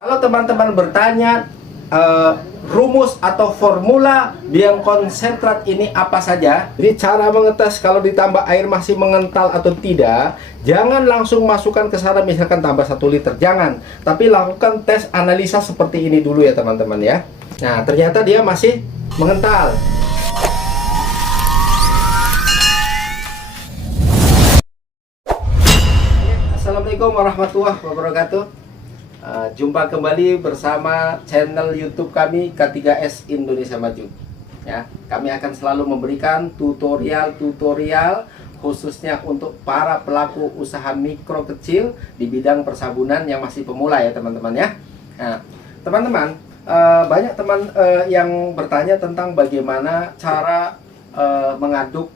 Kalau teman-teman bertanya rumus atau formula biang konsentrat ini apa saja, jadi cara mengetes kalau ditambah air masih mengental atau tidak, jangan langsung masukkan ke sana misalkan tambah 1 liter, jangan, tapi lakukan tes analisa seperti ini dulu ya teman-teman ya. Nah ternyata dia masih mengental. Assalamualaikum warahmatullahi wabarakatuh. Jumpa kembali bersama channel YouTube kami K3S Indonesia Maju. Ya, kami akan selalu memberikan tutorial khususnya untuk para pelaku usaha mikro kecil di bidang persabunan yang masih pemula ya teman-teman ya. Nah, teman-teman, banyak teman yang bertanya tentang bagaimana cara mengaduk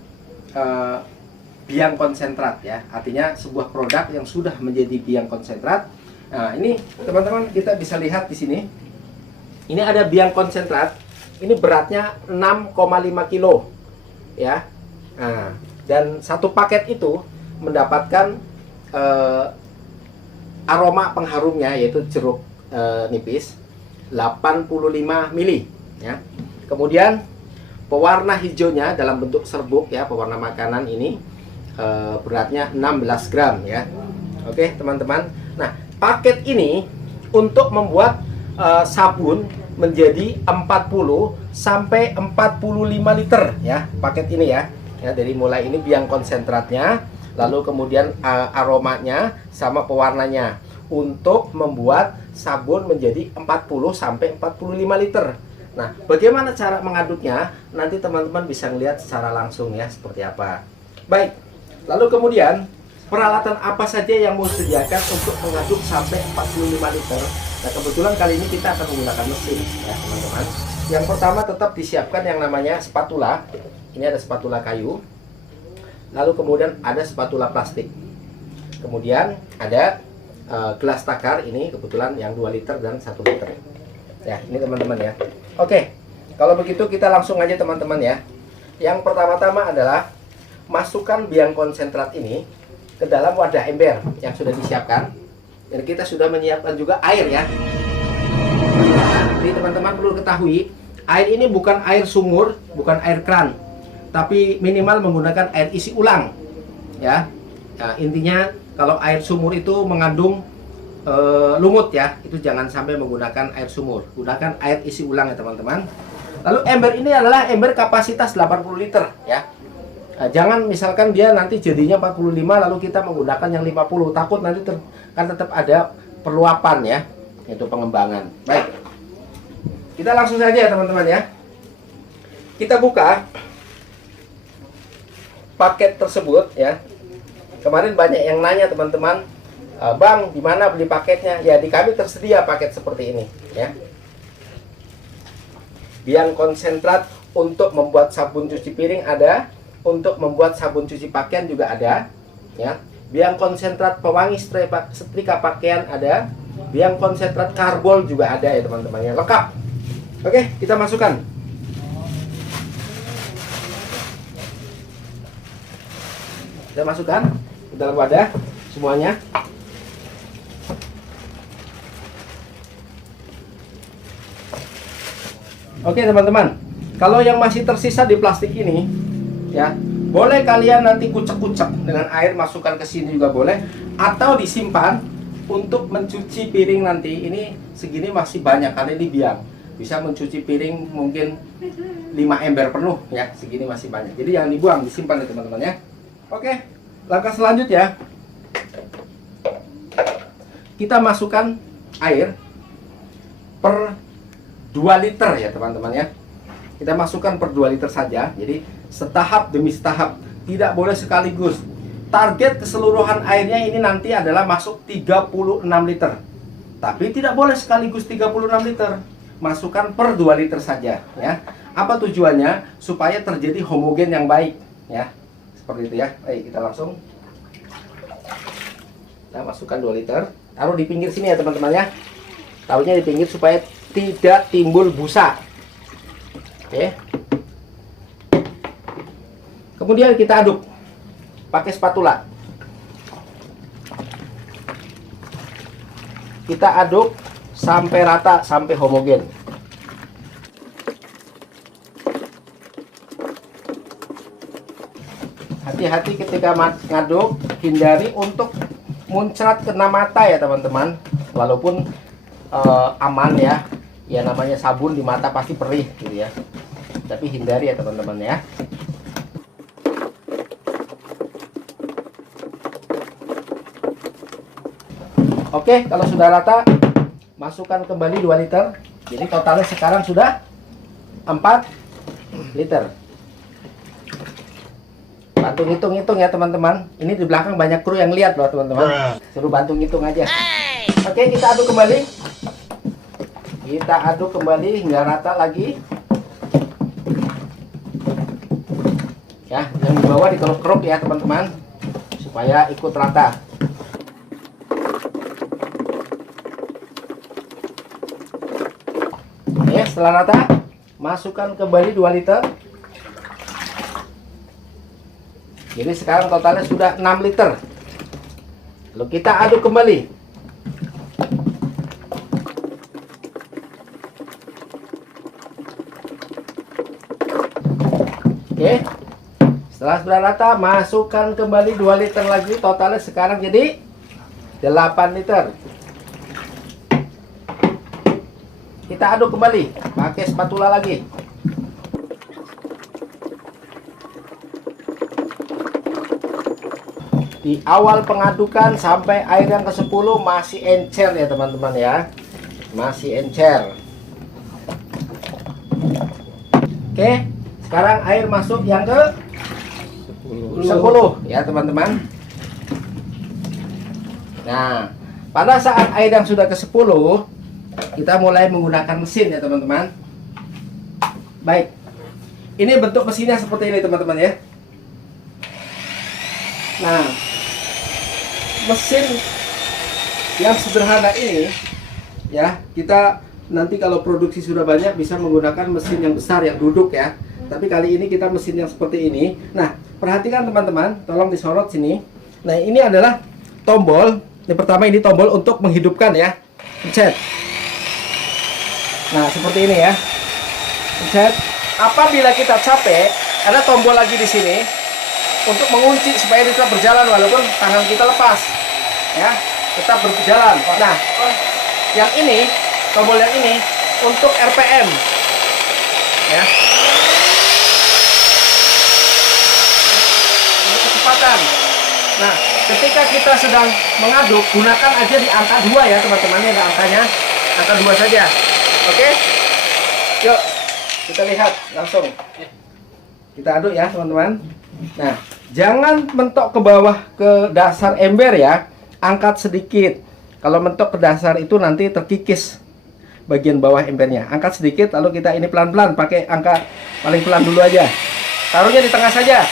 biang konsentrat ya. Artinya sebuah produk yang sudah menjadi biang konsentrat. Nah, ini teman-teman kita bisa lihat di sini. Ini ada biang konsentrat. Ini beratnya 6,5 kilo ya. Nah, dan satu paket itu mendapatkan aroma pengharumnya yaitu jeruk nipis 85 mili ya. Kemudian pewarna hijaunya dalam bentuk serbuk ya, pewarna makanan ini beratnya 16 gram ya. Oke, teman-teman. Nah, paket ini untuk membuat sabun menjadi 40 sampai 45 liter ya, paket ini ya. Ya, dari mulai ini biang konsentratnya, lalu kemudian aromanya sama pewarnanya untuk membuat sabun menjadi 40 sampai 45 liter. Nah, bagaimana cara mengaduknya? Nanti teman-teman bisa melihat secara langsung ya seperti apa. Baik. Lalu kemudian peralatan apa saja yang mau disediakan untuk mengaduk sampai 45 liter. Nah, kebetulan kali ini kita akan menggunakan mesin ya teman-teman. Yang pertama tetap disiapkan yang namanya spatula. Ini ada spatula kayu. Lalu kemudian ada spatula plastik. Kemudian ada gelas takar, ini kebetulan yang 2 liter dan 1 liter. Ya, ini teman-teman ya. Oke, kalau begitu kita langsung aja teman-teman ya. Yang pertama-tama adalah masukkan biang konsentrat ini ke dalam wadah ember yang sudah disiapkan. Dan kita sudah menyiapkan juga air ya. Jadi teman-teman perlu ketahui, air ini bukan air sumur, bukan air kran, tapi minimal menggunakan air isi ulang ya. Nah, intinya kalau air sumur itu mengandung lumut ya, itu jangan sampai menggunakan air sumur, gunakan air isi ulang ya teman-teman. Lalu ember ini adalah ember kapasitas 80 liter ya. Nah, jangan misalkan dia nanti jadinya 45 lalu kita menggunakan yang 50, takut nanti kan tetap ada perluapan ya, yaitu pengembangan. Baik, kita langsung saja ya teman-teman ya. Kita buka paket tersebut ya. Kemarin banyak yang nanya teman-teman, Bang, di mana beli paketnya? Ya, di kami tersedia paket seperti ini ya. Biang konsentrat untuk membuat sabun cuci piring ada, untuk membuat sabun cuci pakaian juga ada ya. Biang konsentrat pewangi setrika pakaian ada, biang konsentrat karbol juga ada ya teman-teman ya, lengkap. Oke, kita masukkan. Kita masukkan ke dalam wadah semuanya. Oke teman-teman, kalau yang masih tersisa di plastik ini ya, boleh kalian nanti kucek-kucek dengan air, masukkan ke sini juga boleh, atau disimpan untuk mencuci piring nanti. Ini segini masih banyak karena ini biang, bisa mencuci piring mungkin 5 ember penuh ya, segini masih banyak. Jadi jangan dibuang, disimpan ya teman-teman ya. Oke, langkah selanjutnya kita masukkan air per 2 liter ya teman-teman ya. Kita masukkan per 2 liter saja, jadi setahap demi setahap, tidak boleh sekaligus. Target keseluruhan airnya ini nanti adalah masuk 36 liter, tapi tidak boleh sekaligus 36 liter. Masukkan per 2 liter saja ya. Apa tujuannya? Supaya terjadi homogen yang baik ya, seperti itu ya. Baik, kita langsung kita masukkan 2 liter, taruh di pinggir sini ya teman-teman ya. Taruhnya di pinggir supaya tidak timbul busa. Oke. Kemudian kita aduk pakai spatula. Kita aduk sampai rata, sampai homogen. Hati-hati ketika ngaduk, hindari untuk muncrat kena mata ya teman-teman. Walaupun aman ya, ya namanya sabun di mata pasti perih gitu ya. Tapi hindari ya teman-teman ya. Oke, kalau sudah rata, masukkan kembali 2 liter. Jadi totalnya sekarang sudah 4 liter. Bantu ngitung-ngitung ya teman-teman. Ini di belakang banyak kru yang lihat loh teman-teman. Suruh bantu ngitung aja. Oke, kita aduk kembali. Kita aduk kembali hingga rata lagi. Ya, yang di bawah dikeruk-keruk ya teman-teman, supaya ikut rata. Oke, setelah rata, masukkan kembali 2 liter. Jadi sekarang totalnya sudah 6 liter. Lalu kita aduk kembali. Oke. Setelah sudah rata, masukkan kembali 2 liter lagi. Totalnya sekarang jadi 8 liter. Kita aduk kembali pakai spatula lagi. Di awal pengadukan sampai air yang ke-10 masih encer ya teman-teman ya. Masih encer. Oke, sekarang air masuk yang ke 10 ya teman-teman. Nah, pada saat air yang sudah ke 10, kita mulai menggunakan mesin ya teman-teman. Baik, ini bentuk mesinnya seperti ini teman-teman ya. Nah, mesin yang sederhana ini ya, kita nanti kalau produksi sudah banyak bisa menggunakan mesin yang besar yang duduk ya. Tapi kali ini kita mesin yang seperti ini. Nah, perhatikan teman-teman, tolong disorot sini. Nah, ini adalah tombol. Yang pertama ini tombol untuk menghidupkan ya. Pencet. Nah, seperti ini ya. Pencet. Apabila kita capek, ada tombol lagi di sini untuk mengunci supaya kita berjalan walaupun tangan kita lepas. Ya, tetap berjalan. Nah, yang ini, tombol yang ini untuk RPM. Ya. Untuk kecepatan. Nah, ketika kita sedang mengaduk, gunakan aja di angka 2 ya teman-teman. Ini ada angkanya. Angka 2 saja. Oke? Yuk, kita lihat langsung. Kita aduk ya teman-teman. Nah, jangan mentok ke bawah ke dasar ember ya. Angkat sedikit. Kalau mentok ke dasar itu nanti terkikis bagian bawah embernya. Angkat sedikit, lalu kita ini pelan-pelan pakai angka paling pelan dulu aja. Taruhnya di tengah saja.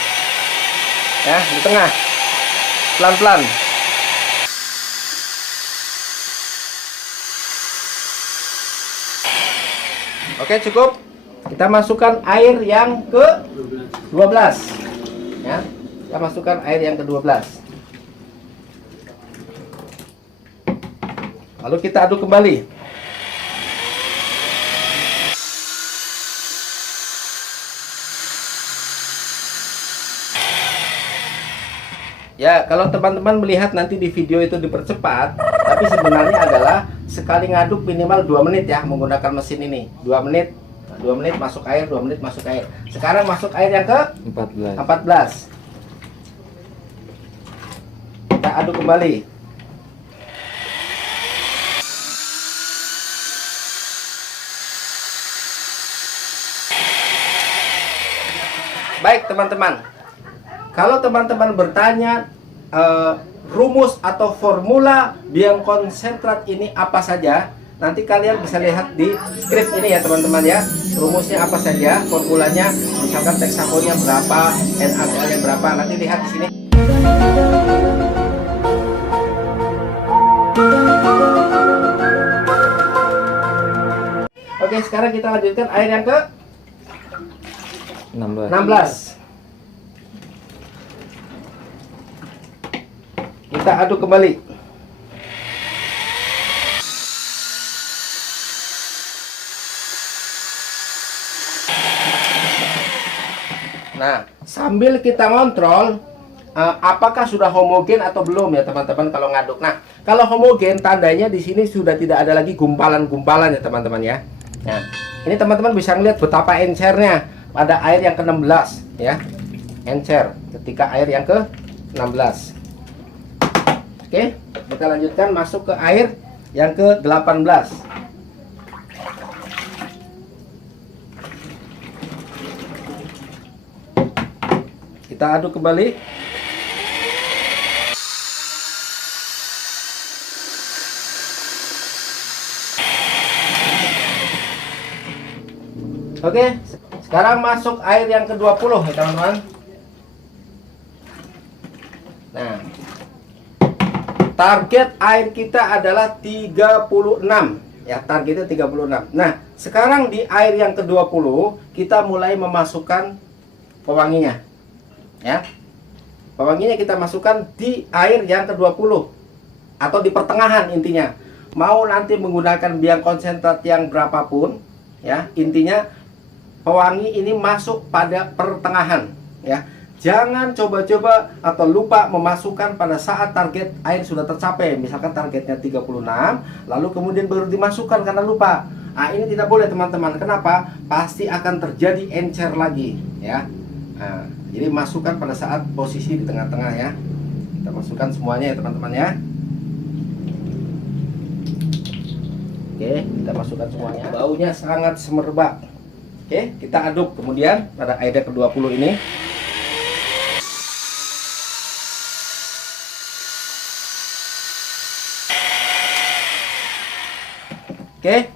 Ya, di tengah. Pelan-pelan. Oke, cukup. Kita masukkan air yang ke 12. Ya. Kita masukkan air yang ke 12. Lalu kita aduk kembali. Ya, kalau teman-teman melihat nanti di video itu dipercepat, tapi sebenarnya adalah sekali ngaduk minimal 2 menit ya menggunakan mesin ini. 2 menit, 2 menit masuk air, 2 menit masuk air. Sekarang masuk air yang ke 14. Kita aduk kembali. Baik teman-teman, kalau teman-teman bertanya rumus atau formula biang konsentrat ini apa saja, nanti kalian bisa lihat di skrip ini ya teman-teman ya. Rumusnya apa saja, formulanya, misalkan Texaconya berapa, NaCl-nya berapa, nanti lihat di sini. Oke, sekarang kita lanjutkan air yang ke 16. Kita aduk kembali. Nah, sambil kita ngontrol apakah sudah homogen atau belum ya teman-teman kalau ngaduk. Nah, kalau homogen tandanya di sini sudah tidak ada lagi gumpalan-gumpalan ya teman-teman ya. Nah, ini teman-teman bisa ngeliat betapa encernya pada air yang ke-16 ya. Encer ketika air yang ke-16. Oke, kita lanjutkan masuk ke air yang ke-18. Kita aduk kembali. Oke, sekarang masuk air yang ke-20 ya teman-teman. Nah, target air kita adalah 36 ya, targetnya 36. Nah, sekarang di air yang ke-20 kita mulai memasukkan pewanginya ya. Pewanginya kita masukkan di air yang ke-20 atau di pertengahan intinya. Mau nanti menggunakan biang konsentrat yang berapapun ya, intinya pewangi ini masuk pada pertengahan ya. Jangan coba-coba atau lupa memasukkan pada saat target air sudah tercapai. Misalkan targetnya 36, lalu kemudian baru dimasukkan karena lupa. Nah, ini tidak boleh teman-teman. Kenapa? Pasti akan terjadi encer lagi ya. Nah, jadi masukkan pada saat posisi di tengah-tengah ya. Kita masukkan semuanya ya teman-teman ya. Oke, kita masukkan semuanya. Baunya sangat semerbak. Oke, kita aduk kemudian pada air ke-20 ini. Oke,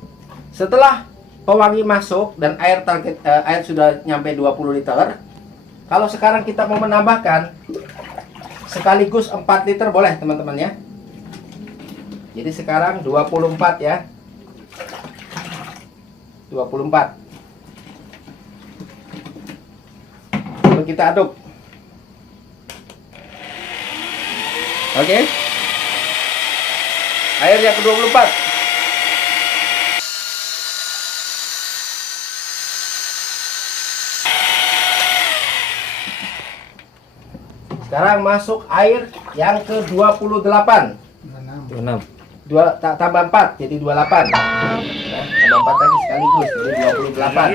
setelah pewangi masuk dan air target air sudah nyampe 20 liter. Kalau sekarang kita mau menambahkan sekaligus 4 liter boleh teman-teman ya. Jadi sekarang 24 ya. 24. Kita aduk. Oke. Air yang ke-24. Sekarang masuk air yang ke-28. 26. Tambah 4 jadi 28. Nah, tambah 4 lagi sekaligus jadi 28.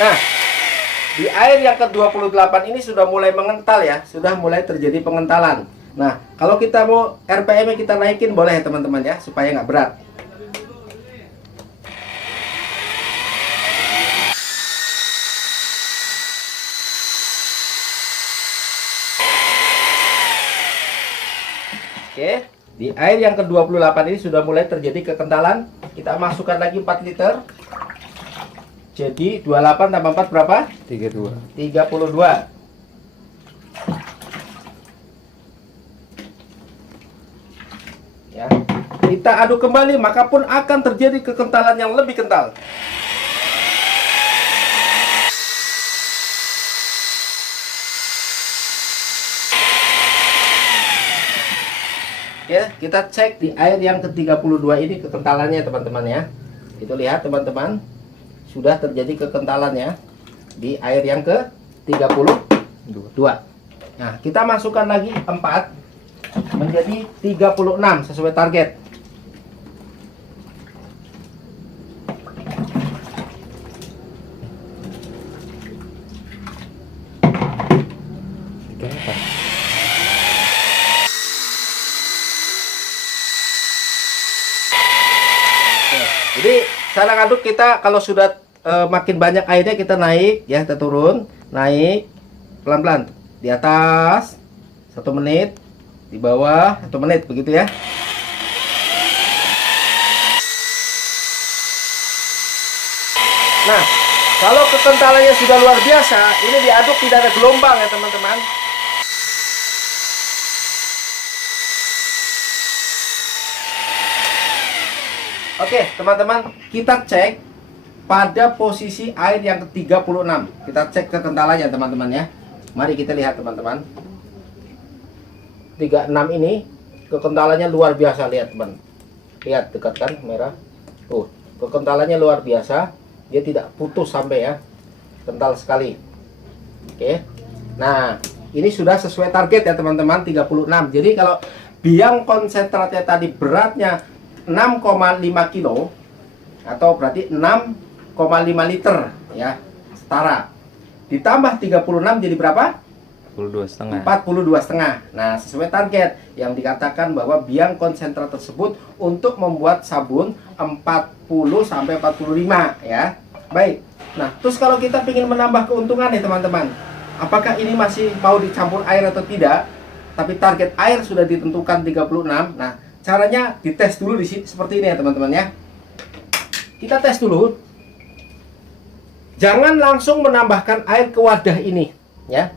Nah, di air yang ke-28 ini sudah mulai mengental ya, sudah mulai terjadi pengentalan. Nah, kalau kita mau RPM-nya kita naikin boleh ya teman-teman ya, supaya nggak berat. Oke, di air yang ke-28 ini sudah mulai terjadi kekentalan. Kita masukkan lagi 4 liter. Jadi 28 tambah 4 berapa? 32. 32. Ya. Kita aduk kembali, maka pun akan terjadi kekentalan yang lebih kental. Ya, kita cek di air yang ke-32 ini kekentalannya teman-teman ya. Itu lihat teman-teman. Sudah terjadi kekentalannya di air yang ke-32. Nah, kita masukkan lagi 4 menjadi 36 sesuai target. Jadi cara ngaduk kita kalau sudah makin banyak airnya kita naik ya, kita turun, naik pelan-pelan di atas 1 menit, di bawah 1 menit begitu ya. Nah, kalau kekentalannya sudah luar biasa, ini diaduk tidak ada gelombang ya teman-teman. Oke teman-teman, kita cek pada posisi air yang ke-36. Kita cek kekentalannya teman-teman ya. Mari kita lihat teman-teman. 36 ini kekentalannya luar biasa. Lihat teman, lihat dekat kan merah. Kekentalannya luar biasa, dia tidak putus sampai ya, kental sekali. Oke, nah ini sudah sesuai target ya teman-teman, 36. Jadi kalau biang konsentratnya tadi beratnya 6,5 kilo atau berarti 6,5 liter ya, setara, ditambah 36 jadi berapa? 42,5. 42,5. Nah, sesuai target yang dikatakan bahwa biang konsentrat tersebut untuk membuat sabun 40 sampai 45 ya. Baik. Nah, terus kalau kita ingin menambah keuntungan nih teman-teman, apakah ini masih mau dicampur air atau tidak? Tapi target air sudah ditentukan 36. Nah, caranya dites dulu di sini seperti ini ya teman-teman ya. Kita tes dulu. Jangan langsung menambahkan air ke wadah ini ya.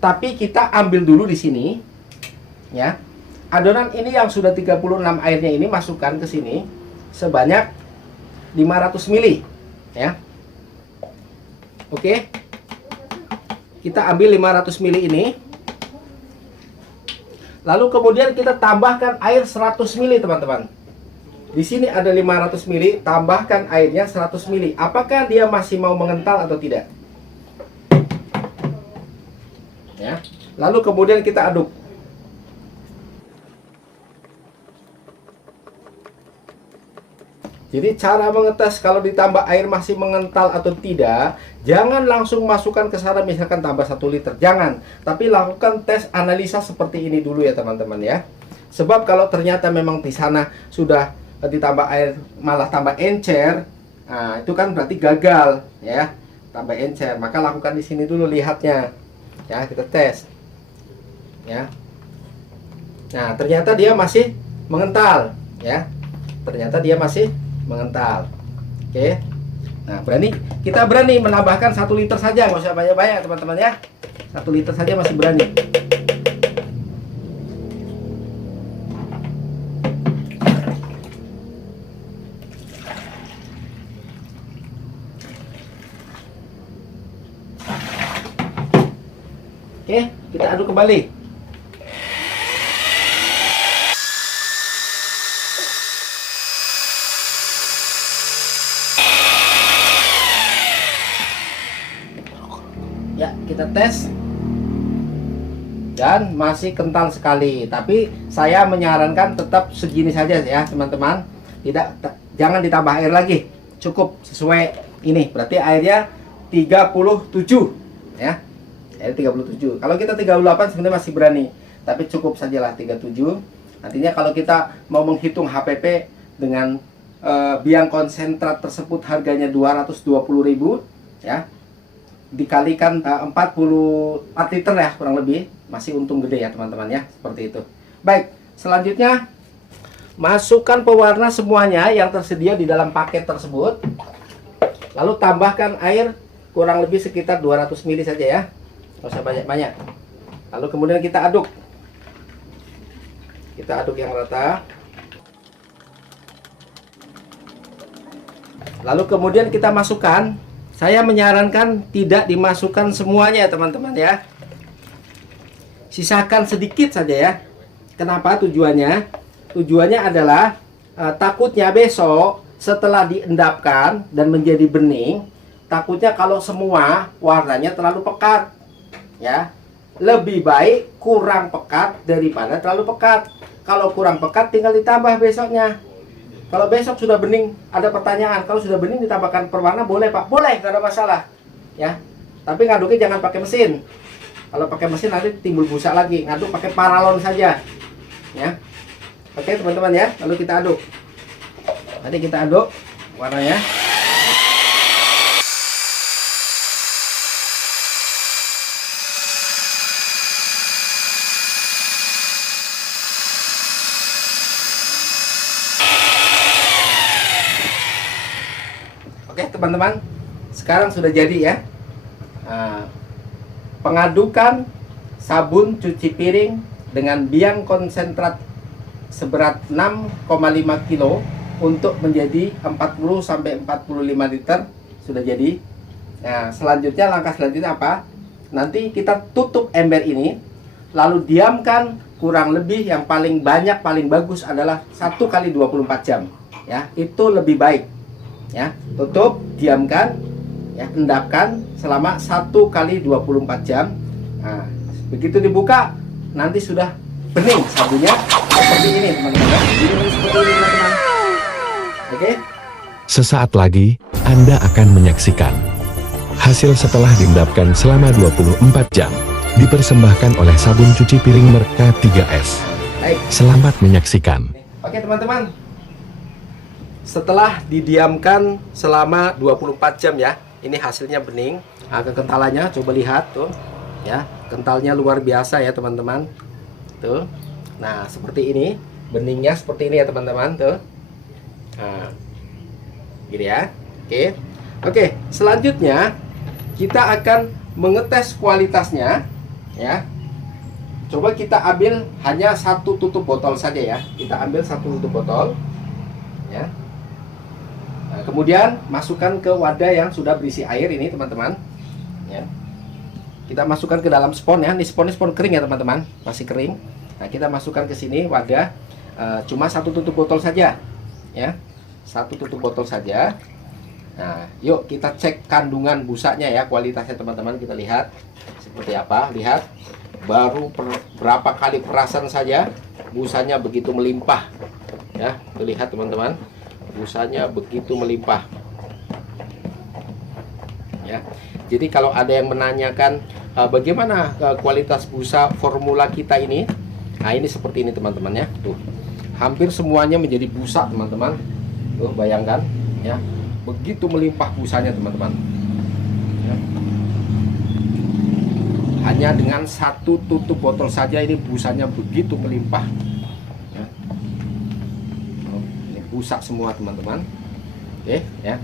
Tapi kita ambil dulu di sini ya. Adonan ini yang sudah 36 airnya ini masukkan ke sini sebanyak 500 ml ya. Oke. Kita ambil 500 ml ini. Lalu kemudian kita tambahkan air 100 ml teman-teman. Di sini ada 500 ml, tambahkan airnya 100 ml. Apakah dia masih mau mengental atau tidak? Ya. Lalu kemudian kita aduk. Jadi cara mengetes kalau ditambah air masih mengental atau tidak, jangan langsung masukkan ke sana misalkan tambah 1 liter, jangan. Tapi lakukan tes analisa seperti ini dulu ya teman-teman ya. Sebab kalau ternyata memang di sana sudah ditambah air malah tambah encer, nah itu kan berarti gagal ya, tambah encer. Maka lakukan di sini dulu lihatnya. Ya, kita tes ya. Nah, ternyata dia masih mengental ya. Ternyata dia masih mengental. Oke. Nah, kita berani menambahkan 1 liter saja, nggak usah banyak-banyak teman-teman ya. 1 liter saja masih berani. Oke, kita aduk kembali. Ya, kita tes. Dan masih kental sekali. Tapi saya menyarankan tetap segini saja ya, teman-teman. Jangan ditambah air lagi. Cukup sesuai ini. Berarti airnya 37 ya. 37. Kalau kita 38 sebenarnya masih berani, tapi cukup sajalah 37. Nantinya kalau kita mau menghitung HPP dengan biang konsentrat tersebut harganya 220.000 ya, dikalikan 44 liter ya kurang lebih, masih untung gede ya teman-teman ya, seperti itu. Baik, selanjutnya masukkan pewarna semuanya yang tersedia di dalam paket tersebut. Lalu tambahkan air kurang lebih sekitar 200 ml saja ya. Nggak usah banyak-banyak. Lalu kemudian kita aduk. Kita aduk yang rata. Lalu kemudian kita masukkan. Saya menyarankan tidak dimasukkan semuanya teman-teman ya. Sisakan sedikit saja ya. Kenapa tujuannya? Tujuannya adalah takutnya besok setelah diendapkan dan menjadi bening, takutnya kalau semua warnanya terlalu pekat ya. Lebih baik kurang pekat daripada terlalu pekat. Kalau kurang pekat tinggal ditambah besoknya. Kalau besok sudah bening, ada pertanyaan, kalau sudah bening ditambahkan perwarna boleh Pak? Boleh, nggak ada masalah ya. Tapi ngaduknya jangan pakai mesin. Kalau pakai mesin nanti timbul busa lagi. Ngaduk pakai paralon saja ya. Oke teman-teman ya. Lalu kita aduk. Nanti kita aduk warnanya. Oke teman-teman, sekarang sudah jadi ya. Pengadukan sabun cuci piring dengan biang konsentrat seberat 6,5 kilo untuk menjadi 40 sampai 45 liter sudah jadi. Nah, langkah selanjutnya apa? Nanti kita tutup ember ini, lalu diamkan kurang lebih yang paling banyak, paling bagus adalah 1 kali 24 jam. Ya, itu lebih baik. Ya, tutup, diamkan, ya, endapkan selama 1 kali 24 jam. Nah, begitu dibuka nanti sudah bening sabunnya seperti ini, teman-teman. Seperti ini, teman-teman. Oke. Sesaat lagi Anda akan menyaksikan hasil setelah diendapkan selama 24 jam. Dipersembahkan oleh sabun cuci piring Merka 3S. Baik. Selamat menyaksikan. Oke, teman-teman. Setelah didiamkan selama 24 jam ya, ini hasilnya bening. Nah, kekentalannya coba lihat tuh. Ya, kentalnya luar biasa ya, teman-teman. Tuh. Nah, seperti ini. Beningnya seperti ini ya, teman-teman, tuh. Nah, gini ya. Oke. Oke, selanjutnya kita akan mengetes kualitasnya ya. Coba kita ambil hanya 1 tutup botol saja ya. Kita ambil 1 tutup botol ya. Nah, kemudian masukkan ke wadah yang sudah berisi air ini, teman-teman ya. Kita masukkan ke dalam spon ya. Ini spon kering ya, teman-teman, masih kering. Nah, kita masukkan ke sini wadah, cuma 1 tutup botol saja ya. 1 tutup botol saja. Nah, yuk kita cek kandungan busanya ya, kualitasnya, teman-teman. Kita lihat seperti apa. Lihat, baru berapa kali perasan saja busanya begitu melimpah ya. Lihat, teman-teman, busanya begitu melimpah ya. Jadi kalau ada yang menanyakan bagaimana kualitas busa formula kita ini, nah ini seperti ini, teman-teman ya. Tuh, hampir semuanya menjadi busa, teman-teman. Tuh, bayangkan ya, begitu melimpah busanya, teman-teman ya. Hanya dengan 1 tutup botol saja ini busanya begitu melimpah ya. Ini busa semua, teman-teman. Oke ya,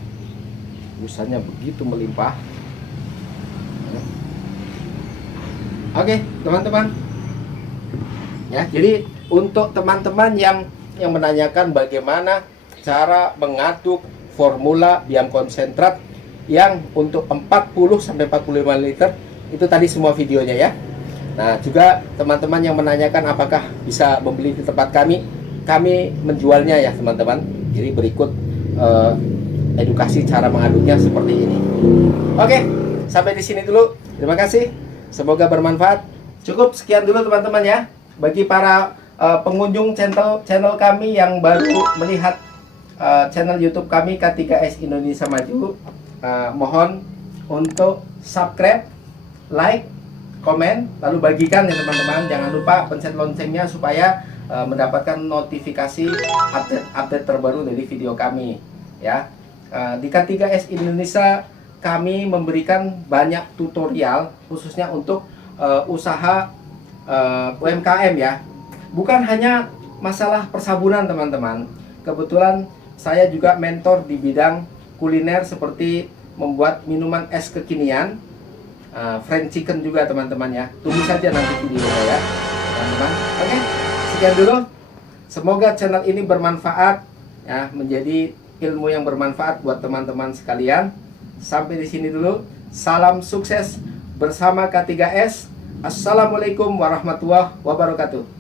busanya begitu melimpah ya. Oke, teman-teman ya. Jadi untuk teman-teman yang menanyakan bagaimana cara mengaduk formula biang konsentrat yang untuk 40-45 liter, itu tadi semua videonya ya. Nah, juga teman-teman yang menanyakan apakah bisa membeli di tempat kami menjualnya ya, teman-teman. Jadi berikut edukasi cara mengaduknya seperti ini. Oke, sampai di sini dulu. Terima kasih. Semoga bermanfaat. Cukup sekian dulu, teman-teman ya. Bagi para pengunjung channel kami yang baru melihat channel YouTube kami K3S Indonesia Maju, mohon untuk subscribe, like, komen, lalu bagikan ya, teman-teman. Jangan lupa pencet loncengnya supaya mendapatkan notifikasi update terbaru dari video kami ya. Di K3S Indonesia kami memberikan banyak tutorial khususnya untuk usaha UMKM ya. Bukan hanya masalah persabunan, teman-teman. Kebetulan saya juga mentor di bidang kuliner seperti membuat minuman es kekinian, fried chicken juga, teman-teman ya. Tunggu saja nanti videonya ya, teman-teman. Oke, sekian dulu. Semoga channel ini bermanfaat ya, menjadi ilmu yang bermanfaat buat teman-teman sekalian. Sampai di sini dulu. Salam sukses bersama K3S. Assalamualaikum warahmatullahi wabarakatuh.